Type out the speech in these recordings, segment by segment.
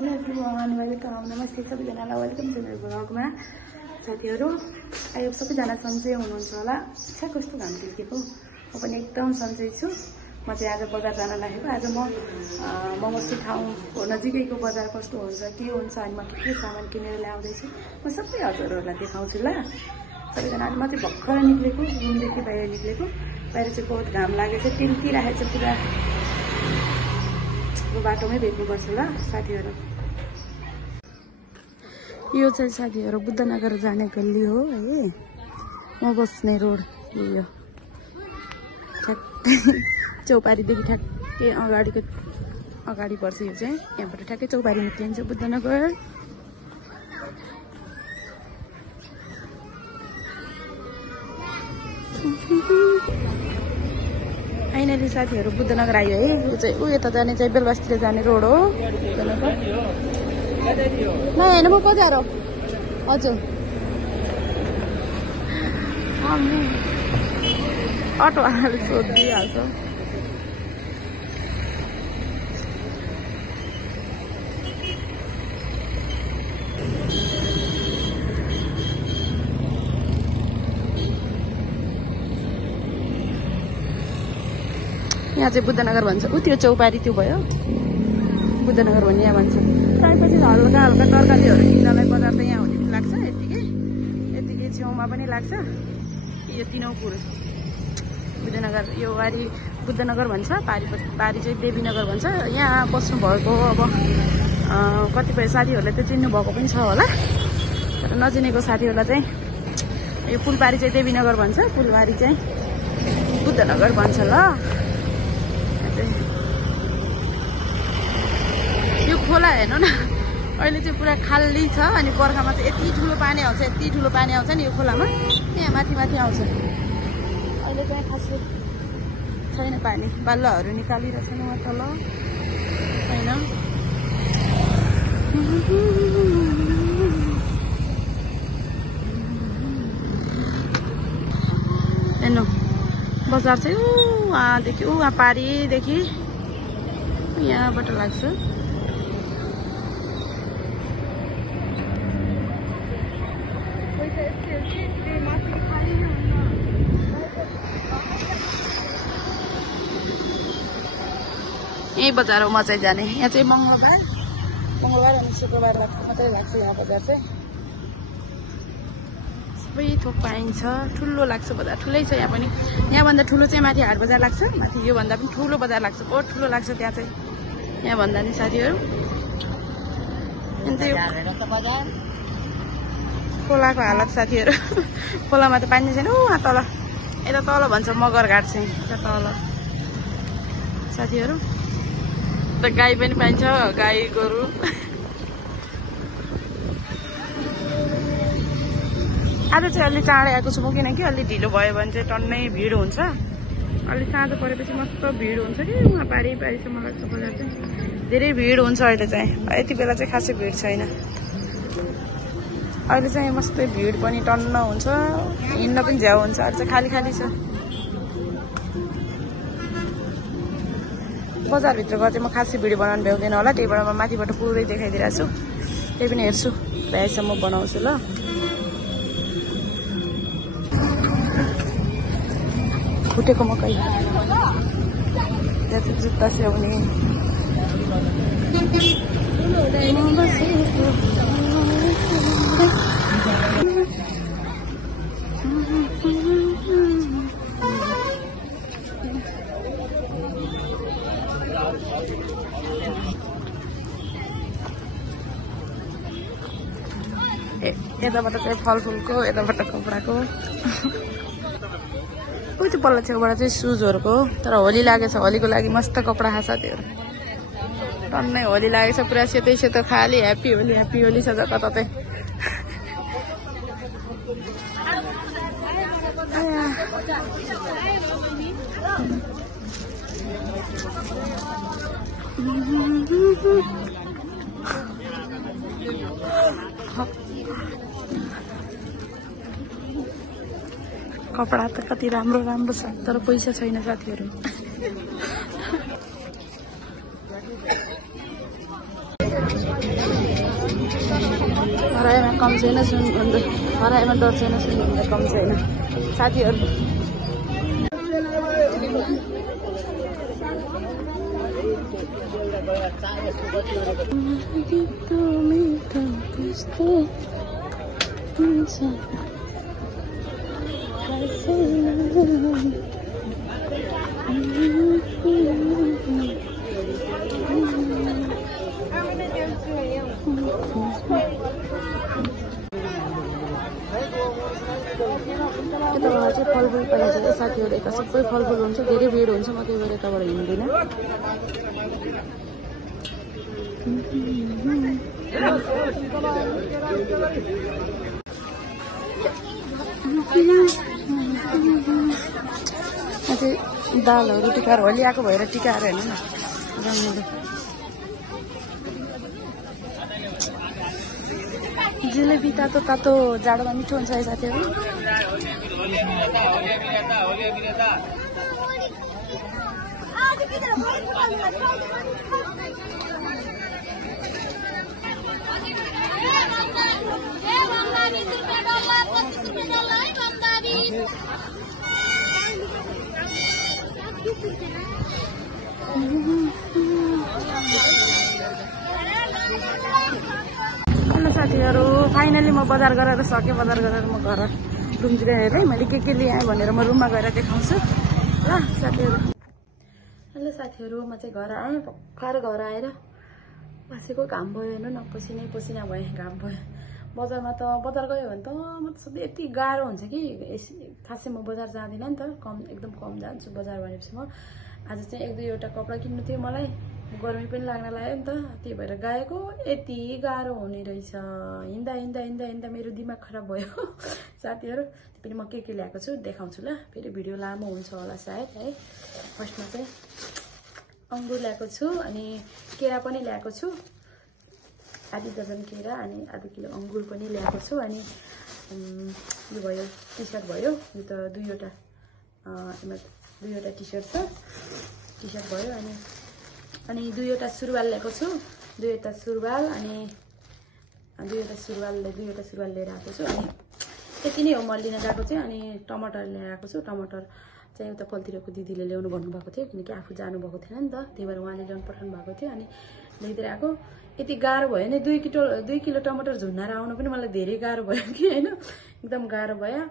Hello everyone, welcome. नमस्ते सबैजनालाई, welcome छ मेरो ब्लगमा। साथीहरू आयो सबैजना सन्चै हुनुहुन्छ होला। छ्या कस्तो घाम खिल्केको, म पनि एकदम सन्चै छु। म चाहिँ आज बजार जान लागेको। आज म बस्ने ठाउँको नजिकैको बजार कस्तो हुन्छ, के हुन्छ, अनि म के सामान किनेर ल्याउँदैछु, म सबै हजुरहरूलाई देखाउँछु ल। सबैजना म चाहिँ भर्खर निक्लेको, रुमदेखि बाहिर निक्लेको। बाहिर चाहिँ बहुत घाम लागेको छ, टिल्किरहेको छ पुरा। बाटोमै भेट्नुपर्छ ल साथीहरू। यो चाहिँ साथीहरू बुद्धनगर जाने गल्ली हो है। म बस्ने रोड यो ठ्याक्कै चौपारीदेखि ठ्याक्कै अगाडि पर्छ। यो चाहिँ यहाँबाट ठ्याक्कै चौपारी निक्लिन्छ बुद्धनगर। फाइनली साथीहरू बुद्धनगर आयो है। यो चाहिँ यता जाने चाहिँ बेलबस्तीले जाने रोड हो बुद्धनगर। म होइन, म बजार हो हजुर। अटोवालाले सोधिदिइहाल्छ। यहाँ चाहिँ बुद्धनगर भन्छ। त्यो चौपारी त्यो भयो बुद्धनगर भन्ने यहाँ भन्छ। त्यसपछि हल्का हल्का तरकारीहरू किन्नलाई बजार त यहाँ हुने पनि लाग्छ। यतिकै छेउमा पनि लाग्छ। यो तिनौपुर बुद्धनगर, यो वारी बुद्धनगर भन्छ। पारी चाहिँ देवीनगर भन्छ। यहाँ बस्नु भएको अब कतिपय साथीहरूले त चिन्नु भएको पनि छ होला, तर नचिनेको साथीहरूलाई चाहिँ यो पुलपारी चाहिँ देवीनगर भन्छ, पुलबारी चाहिँ बुद्धनगर भन्छ ल। यो खोला हेर्नु न, अहिले चाहिँ पुरा खाली छ। अनि बर्खामा चाहिँ यति ठुलो पानी आउँछ, यति ठुलो पानी आउँछ नि यो खोलामा। यहाँ माथि आउँछ। अहिले चाहिँ खासै छैन पानी। बालुवाहरू निकालिरहेछन् उहाँ तल होइन। हेर्नु बजार चाहिँ उहाँदेखि उहाँ पारीदेखि यहाँबाट लाग्छ। यही बजार हो म चाहिँ जाने। यहाँ चाहिँ मङ्गलबार अनि शुक्रबार मात्रै लाग्छ यहाँ बजार चाहिँ। सबै थोक पाइन्छ। ठुलो लाग्छ बजार, ठुलै छ यहाँ पनि। यहाँभन्दा ठुलो चाहिँ माथि हाट बजार लाग्छ। माथि योभन्दा पनि ठुलो बजार लाग्छ, बहुत ठुलो लाग्छ त्यहाँ चाहिँ यहाँभन्दा नि साथीहरू। खोलाको हालत साथीहरू, खोलामा त पानी छैन। उहाँ तल, यता तल भन्छ मगरघाट चाहिँ यता तल साथीहरू। त गाई पनि पाइन्छ, गाई गोरु। आज चाहिँ अलि चाँडै आएको छु म, किनकि अलि ढिलो भयो भने चाहिँ टन्नै भिड हुन्छ। अलि साँझ परेपछि मस्त भिड हुन्छ कि उहाँ पारीसम्म लाग्छ बजार चाहिँ। धेरै भिड हुन्छ अहिले चाहिँ। यति बेला चाहिँ खासै भिड छैन। अहिले चाहिँ मस्तै भिड पनि टन्न हुन्छ, हिँड्न पनि झ्याउ हुन्छ। अहिले चाहिँ खाली छ। बजारभित्र गएर चाहिँ म खासै भिडियो बनाउनु भ्याउँदैन होला, त्यही भएर म माथिबाट पुरै देखाइदिरहेको छु। त्यही पनि हेर्छु, भ्याएसम्म बनाउँछु ल। फुटेको मकै, यहाँ चाहिँ जुत्ता स्याउने। यताबाट चाहिँ फलफुलको, यताबाट कपडाको। उयो चाहिँ पल्लो छेउबाट चाहिँ सुजहरूको। तर होली लागेछ, होलीको लागि मस्त कपडा खाछ साथीहरू। टन्नै होली लागेछ, पुरा सेतै सेतो खाली ह्याप्पी होली छ जताततै। कपडा त कति राम्रो राम्रो छ, तर पैसा छैन साथीहरू। हराएमा कम छैन सुन भन्दा हराएमा डर छैन सुन भन्दा कम छैन साथीहरू। यताबाट चाहिँ फलफुल पाइन्छ क्या साथीहरू। यता सबै फलफुल हुन्छ, धेरै भिड हुन्छ, म त्यही भएर यताबाट हिँड्दिनँ। अझै दालहरू टिकाहरू अलि आएको भएर टिकाएर हेर्नु न राम्रो। जिलेबी तातो तातो जाडोमा मिठो हुन्छ है साथीहरू। हेलो साथीहरू, फाइनली म बजार गरेर सकेँ। बजार गरेर म घर रुमतिर हेरेँ है। मैले के ल्याएँ भनेर म रुममा गएर देखाउँछु ल साथीहरू। हेलो साथीहरू, म चाहिँ घर आएँ। भर्खर घर आएर बसेको, घाम भयो हेर्नु न, पसिनै पसिना भएँ, घाम भयो। बजारमा त बजार गयो भने त मतलब यति गाह्रो हुन्छ कि खासै म बजार जाँदिनँ नि त, एकदम कम जान्छु बजार भनेपछि। म आज चाहिँ 1-2वटा कपडा किन्नु थियो मलाई, गर्मी पनि लाग्न लाग्यो नि त, त्यही भएर गएको। यति गाह्रो हुने रहेछ, हिँड्दा हिँड्दा हिँड्दा हिँड्दा मेरो दिमाग खराब भयो साथीहरू। त्यो पनि म के ल्याएको छु देखाउँछु ल, फेरि भिडियो लामो हुन्छ होला सायद है। फर्स्टमा चाहिँ अङ्गुर ल्याएको छु, अनि केरा पनि ल्याएको छु, आधी दर्जन केरा अनि आधा किलो अङ्गुर पनि ल्याएको छु। अनि यो भयो टी सर्ट भयो, यो त दुईवटा टी सर्ट छ, टी सर्ट भयो। अनि दुईवटा सुरुवाल ल्याएको छु, दुईवटा सुरुवाल लिएर आएको छु। अनि यति नै हो म लिन गएको चाहिँ। अनि टमाटर ल्याएको छु, टमाटर चाहिँ उता पल्तिरको दिदीले ल्याउनु भन्नुभएको थियो, किनकि आफू जानुभएको थिएन नि त, त्यही भएर उहाँले ल्याउनु पठाउनु भएको थियो। अनि ल्याइदिएर आएको। यति गाह्रो भयो नि, 2 किलो टमाटर झुन्नाएर आउनु पनि मलाई धेरै गाह्रो भयो कि होइन, एकदम गाह्रो भयो।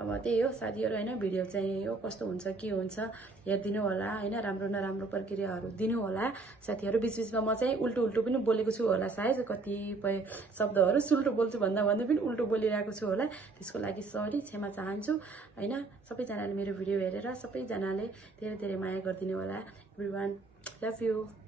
अब त्यही हो साथीहरू होइन, भिडियो चाहिँ यो कस्तो हुन्छ के हुन्छ हेरिदिनु होला होइन, राम्रो नराम्रो प्रक्रियाहरू दिनु होला साथीहरू। बिचबिचमा म चाहिँ उल्टो पनि बोलेको छु होला सायद, कतिपय शब्दहरू सुल्टो बोल्छु भन्दा पनि उल्टो बोलिरहेको छु होला, त्यसको लागि सरी, क्षमा चाहन्छु होइन। सबैजनाले मेरो भिडियो हेरेर सबैजनाले धेरै धेरै माया गरिदिनु होला। Everyone, love you.